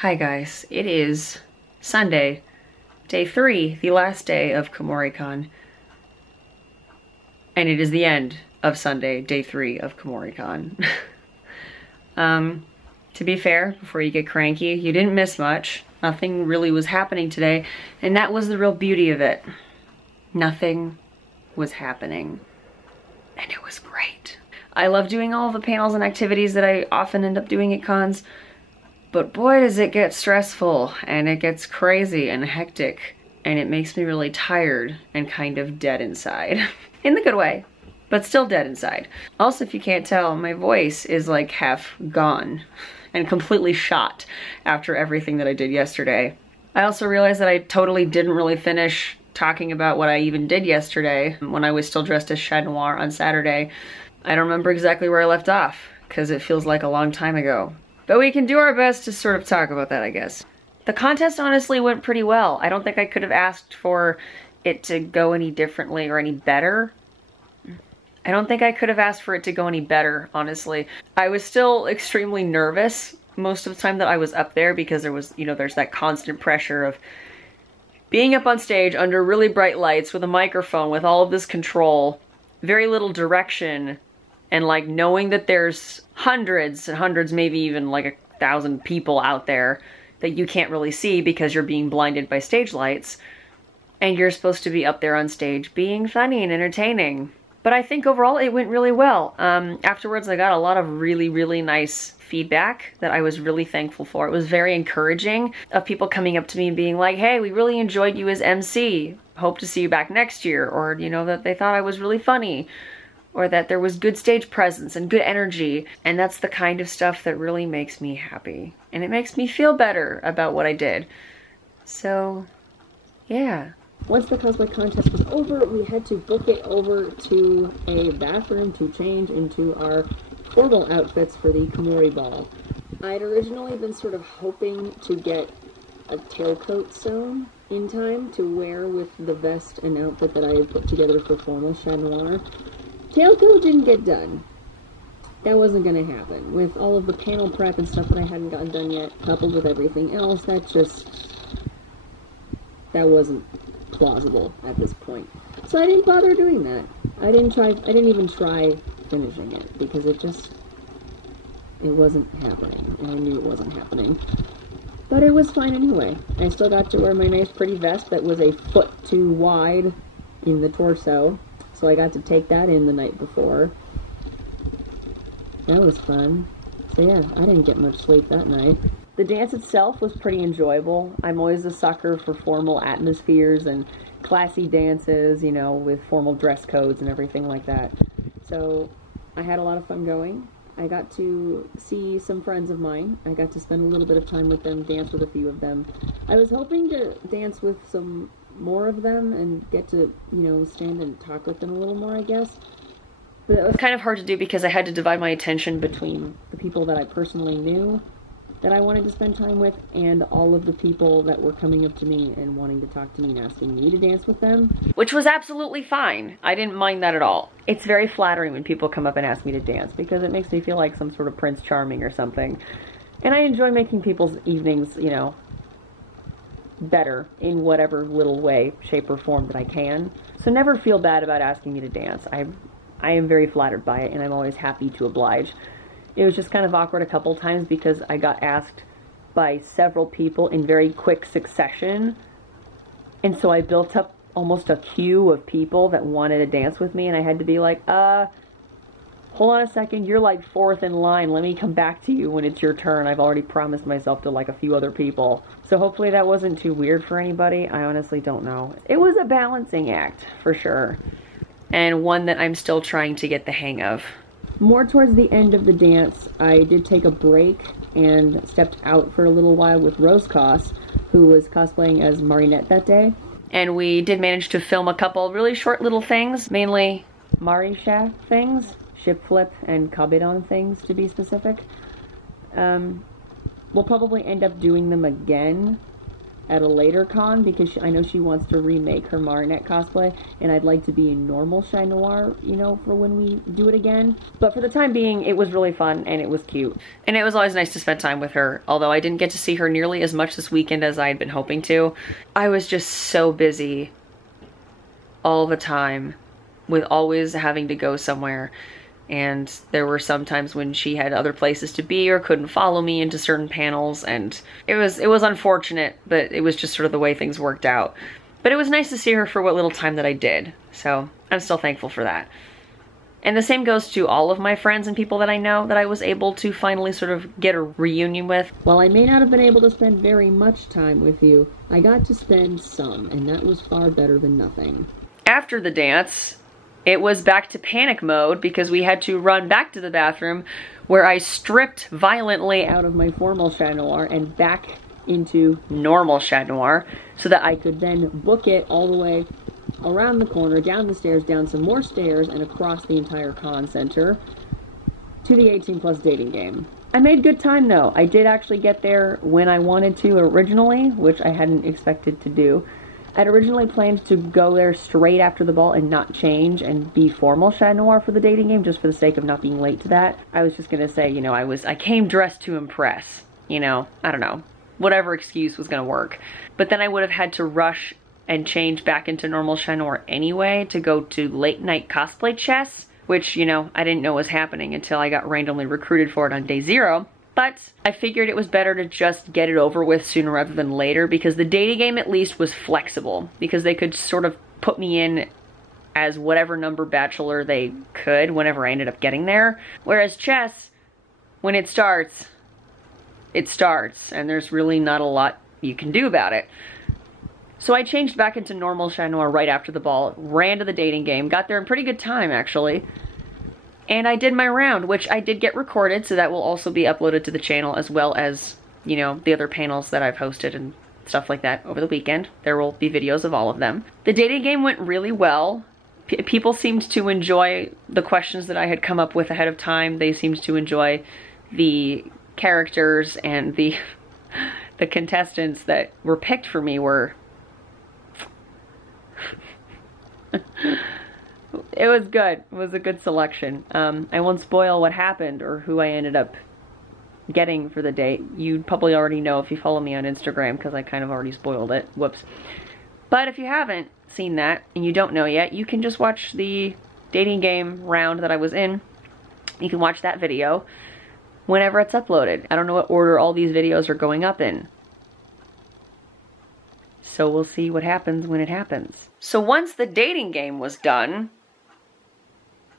Hi guys, it is Sunday, day 3, the last day of Kumoricon. And it is the end of Sunday, day 3 of Kumoricon. To be fair, before you get cranky, you didn't miss much. Nothing really was happening today, and that was the real beauty of it. Nothing was happening, and it was great. I love doing all the panels and activities that I often end up doing at cons, but boy does it get stressful, and it gets crazy and hectic, and it makes me really tired and kind of dead inside. In the good way, but still dead inside. Also, if you can't tell, my voice is like half gone and completely shot after everything that I did yesterday. I also realized that I totally didn't really finish talking about what I even did yesterday when I was still dressed as Chat Noir on Saturday. I don't remember exactly where I left off because it feels like a long time ago. But we can do our best to sort of talk about that, I guess. The contest honestly went pretty well. I don't think I could have asked for it to go any differently or any better. I don't think I could have asked for it to go any better, honestly. I was still extremely nervous most of the time that I was up there because there was, there's that constant pressure of being up on stage under really bright lights with a microphone with all of this control, very little direction, and like knowing that there's hundreds and hundreds, maybe even like 1,000 people out there that you can't really see because you're being blinded by stage lights, and you're supposed to be up there on stage being funny and entertaining. But I think overall it went really well. Afterwards I got a lot of really, really nice feedback that I was really thankful for. It was very encouraging of people coming up to me and being like, hey, we really enjoyed you as MC. Hope to see you back next year. Or, that they thought I was really funny. Or that there was good stage presence and good energy. And that's the kind of stuff that really makes me happy. And it makes me feel better about what I did. So, yeah. Once the cosplay contest was over, we had to book it over to a bathroom to change into our formal outfits for the Kumori ball. I'd originally been sort of hoping to get a tailcoat sewn in time to wear with the vest and outfit that I had put together for formal Chat Noir. Tailcoat didn't get done. That wasn't going to happen. With all of the panel prep and stuff that I hadn't gotten done yet, coupled with everything else, that wasn't plausible at this point. So I didn't bother doing that. I didn't even try finishing it because it wasn't happening, and I knew it wasn't happening. But it was fine anyway. I still got to wear my nice pretty vest that was a foot too wide in the torso, so I got to take that in the night before. That was fun. So yeah, I didn't get much sleep that night. The dance itself was pretty enjoyable. I'm always a sucker for formal atmospheres and classy dances, with formal dress codes and everything like that. So I had a lot of fun going. I got to see some friends of mine. I got to spend a little bit of time with them, dance with a few of them. I was hoping to dance with some more of them and get to, stand and talk with them a little more, I guess. But it was Kind of hard to do because I had to divide my attention between the people that I personally knew that I wanted to spend time with, and all of the people that were coming up to me and wanting to talk to me and asking me to dance with them. which was absolutely fine. I didn't mind that at all. It's very flattering when people come up and ask me to dance because it makes me feel like some sort of Prince Charming or something. And I enjoy making people's evenings, better in whatever little way, shape, or form that I can. So never feel bad about asking me to dance. I am very flattered by it, and I'm always happy to oblige. It was just kind of awkward a couple times because I got asked by several people in very quick succession. And so I built up almost a queue of people that wanted to dance with me, and I had to be like, hold on a second, you're like 4th in line. Let me come back to you when it's your turn. I've already promised myself to like a few other people. So hopefully that wasn't too weird for anybody. I honestly don't know. It was a balancing act, for sure. And one that I'm still trying to get the hang of. More towards the end of the dance, I did take a break and stepped out for a little while with Rose Cos, who was cosplaying as Marinette that day. And we did manage to film a couple really short little things, mainly Marisha things, ship flip and kabedon things to be specific. We'll probably end up doing them again at a later con, because I know she wants to remake her Marinette cosplay, and I'd like to be in normal Chat Noir, you know, for when we do it again. But for the time being, it was really fun, and it was cute. And it was always nice to spend time with her, although I didn't get to see her nearly as much this weekend as I had been hoping to. I was just so busy all the time with always having to go somewhere. And there were some times when she had other places to be or couldn't follow me into certain panels, and it was unfortunate, but it was just sort of the way things worked out. But it was nice to see her for what little time that I did, so I'm still thankful for that. And the same goes to all of my friends and people that I know that I was able to finally sort of get a reunion with. While I may not have been able to spend very much time with you, I got to spend some, and that was far better than nothing. After the dance, it was back to panic mode because we had to run back to the bathroom, where I stripped violently out of my formal Chat Noir and back into normal Chat Noir so that I could then book it all the way around the corner, down the stairs, down some more stairs, and across the entire con center to the 18+ dating game. I made good time though. I did actually get there when I wanted to originally, which I hadn't expected to do. I'd originally planned to go there straight after the ball and not change and be formal Chat Noir for the dating game, just for the sake of not being late to that. I was just gonna say, you know, I came dressed to impress, you know, I don't know, whatever excuse was gonna work. But then I would have had to rush and change back into normal Chat Noir anyway to go to late night cosplay chess, which, you know, I didn't know was happening until I got randomly recruited for it on day 0. But I figured it was better to just get it over with sooner rather than later, because the dating game at least was flexible, because they could sort of put me in as whatever number bachelor they could whenever I ended up getting there. Whereas chess, when it starts, and there's really not a lot you can do about it. So I changed back into normal Chat Noir right after the ball, ran to the dating game, got there in pretty good time actually. And I did my round, which I did get recorded, so that will also be uploaded to the channel, as well as, you know, the other panels that I've hosted and stuff like that over the weekend. There will be videos of all of them. The dating game went really well. People seemed to enjoy the questions that I had come up with ahead of time. They seemed to enjoy the characters, and the contestants that were picked for me were... It was good. It was a good selection. I won't spoil what happened or who I ended up getting for the date. You'd probably already know if you follow me on Instagram, because I kind of already spoiled it. Whoops. But if you haven't seen that and you don't know yet, you can just watch the dating game round that I was in. You can watch that video whenever it's uploaded. I don't know what order all these videos are going up in. So we'll see what happens when it happens. So once the dating game was done,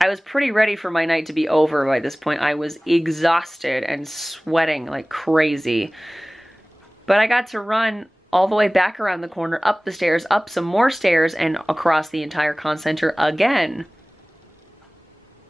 I was pretty ready for my night to be over by this point. I was exhausted and sweating like crazy. But I got to run all the way back around the corner, up the stairs, up some more stairs, and across the entire con center again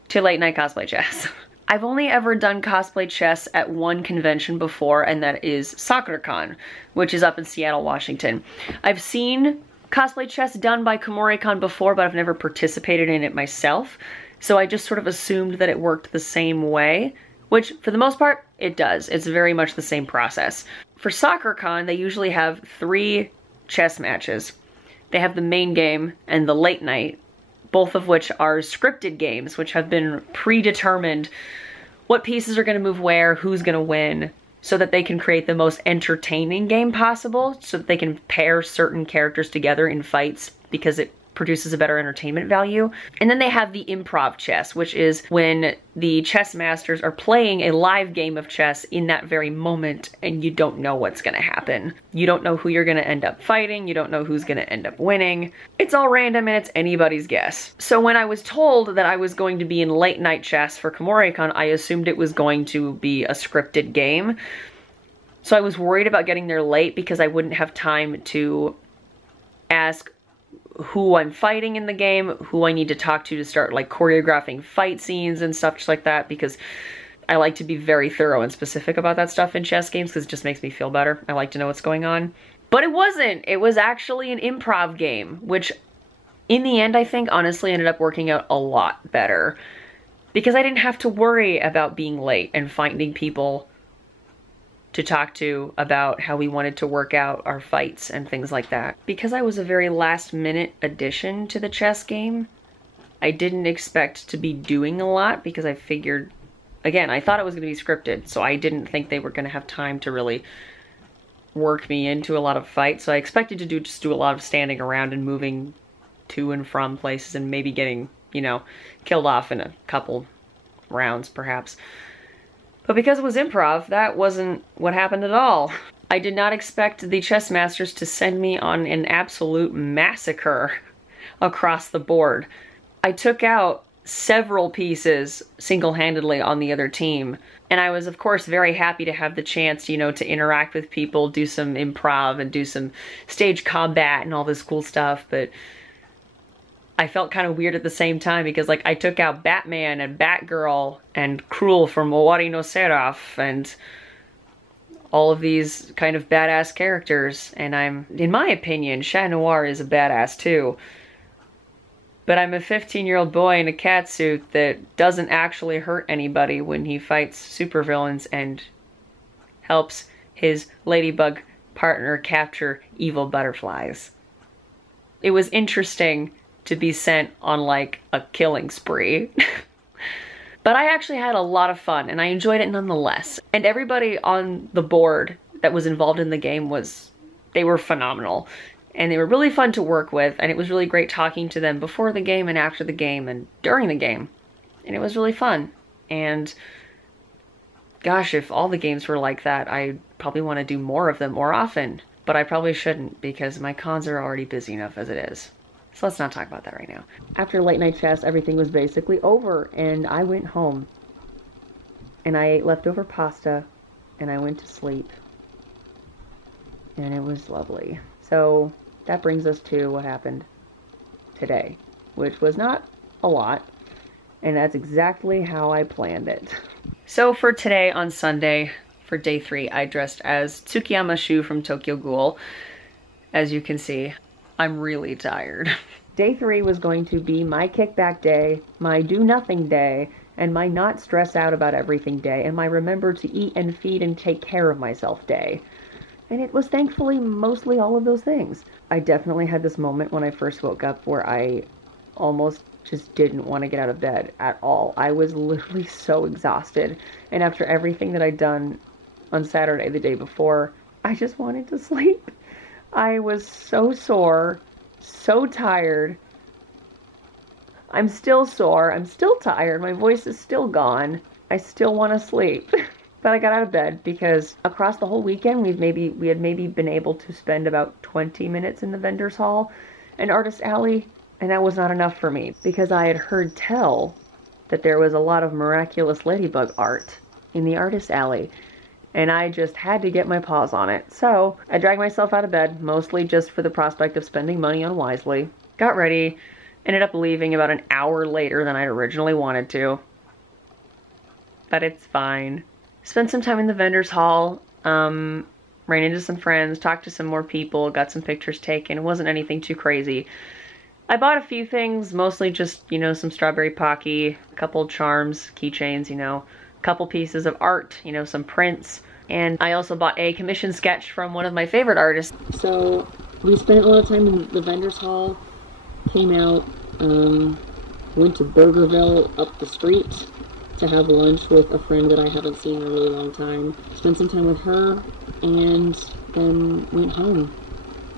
to late night cosplay chess. I've only ever done cosplay chess at one convention before, and that is Kumoricon, which is up in Seattle, Washington. I've seen cosplay chess done by Kumoricon before, but I've never participated in it myself. So I just sort of assumed that it worked the same way, which for the most part, it does. It's very much the same process. For Kumoricon, they usually have 3 chess matches. They have the main game and the late night, both of which are scripted games, which have been predetermined what pieces are going to move where, who's going to win, so that they can create the most entertaining game possible, so that they can pair certain characters together in fights, because it produces a better entertainment value. And then they have the Improv Chess, which is when the chess masters are playing a live game of chess in that very moment, and you don't know what's gonna happen. You don't know who you're gonna end up fighting, you don't know who's gonna end up winning. It's all random and it's anybody's guess. So when I was told that I was going to be in late night chess for Kumoricon, I assumed it was going to be a scripted game. So I was worried about getting there late because I wouldn't have time to ask who I'm fighting in the game, who I need to talk to start like choreographing fight scenes and stuff just like that, because I like to be very thorough and specific about that stuff in chess games because it just makes me feel better. I like to know what's going on. But it wasn't. It was actually an improv game, which in the end I think honestly ended up working out a lot better because I didn't have to worry about being late and finding people to talk to about how we wanted to work out our fights and things like that. Because I was a very last minute addition to the chess game, I didn't expect to be doing a lot because I figured, again, I thought it was going to be scripted, so I didn't think they were going to have time to really work me into a lot of fights. So I expected to just do a lot of standing around and moving to and from places and maybe getting, you know, killed off in a couple rounds perhaps. But because it was improv, that wasn't what happened at all. I did not expect the chess masters to send me on an absolute massacre across the board. I took out several pieces single-handedly on the other team, and I was of course very happy to have the chance, you know, to interact with people, do some improv and do some stage combat and all this cool stuff, but I felt kind of weird at the same time because, like, I took out Batman and Batgirl and Cruel from Owari no Seraph and all of these kind of badass characters, and in my opinion, Chat Noir is a badass too. But I'm a 15-year-old boy in a catsuit that doesn't actually hurt anybody when he fights supervillains and helps his ladybug partner capture evil butterflies. It was interesting to be sent on, like, a killing spree. But I actually had a lot of fun, and I enjoyed it nonetheless. And everybody on the board that was involved in the game they were phenomenal. And they were really fun to work with, and it was really great talking to them before the game and after the game and during the game. And it was really fun. And gosh, if all the games were like that, I probably want to do more of them more often. But I probably shouldn't because my cons are already busy enough as it is. So let's not talk about that right now. After late night chess, everything was basically over, and I went home. And I ate leftover pasta, and I went to sleep. And it was lovely. So that brings us to what happened today, which was not a lot, and that's exactly how I planned it. So for today on Sunday, for day 3, I dressed as Tsukiyama Shu from Tokyo Ghoul. As you can see, I'm really tired. Day 3 was going to be my kickback day, my do nothing day, and my not stress out about everything day, and my remember to eat and feed and take care of myself day. And it was thankfully mostly all of those things. I definitely had this moment when I first woke up where I almost just didn't want to get out of bed at all. I was literally so exhausted. And after everything that I'd done on Saturday, the day before, I just wanted to sleep. I was so sore, so tired. I'm still sore. I'm still tired. My voice is still gone. I still want to sleep. But I got out of bed because across the whole weekend, we had maybe been able to spend about 20 minutes in the vendor's hall and artist alley, and that was not enough for me because I had heard tell that there was a lot of miraculous ladybug art in the artist alley, and I just had to get my paws on it. So I dragged myself out of bed, mostly just for the prospect of spending money unwisely. Got ready, ended up leaving about an hour later than I'd originally wanted to, but it's fine. Spent some time in the vendor's hall, ran into some friends, talked to some more people, got some pictures taken. It wasn't anything too crazy. I bought a few things, mostly just, you know, some strawberry pocky, a couple charms, keychains, you know, a couple pieces of art, you know, some prints. And I also bought a commission sketch from one of my favorite artists. So we spent a lot of time in the vendor's hall, came out, went to Burgerville up the street to have lunch with a friend that I haven't seen in a really long time. Spent some time with her, and then went home.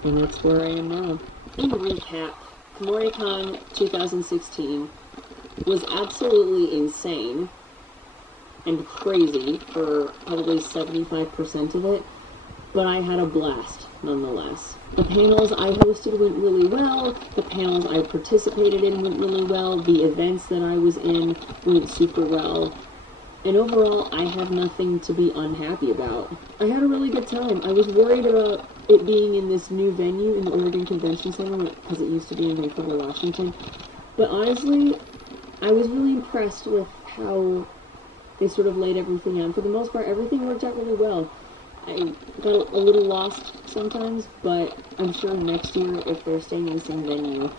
And that's where I am now. In recap, Kumoricon 2016 was absolutely insane and crazy for probably 75% of it, but I had a blast nonetheless. The panels I hosted went really well, the panels I participated in went really well, the events that I was in went super well, and overall I have nothing to be unhappy about. I had a really good time. I was worried about it being in this new venue in the Oregon Convention Center because it used to be in Vancouver, Washington, but honestly, I was really impressed with how they sort of laid everything out. For the most part, everything worked out really well. I got a little lost sometimes, but I'm sure next year, if they're staying in the same venue,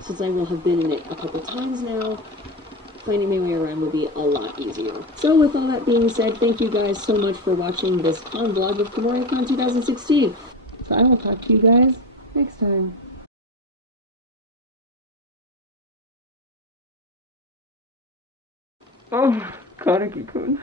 since I will have been in it a couple times now, finding my way around would be a lot easier. So with all that being said, thank you guys so much for watching this con vlog of Kumoricon 2016. So I will talk to you guys next time. Oh, Kaneki-kun.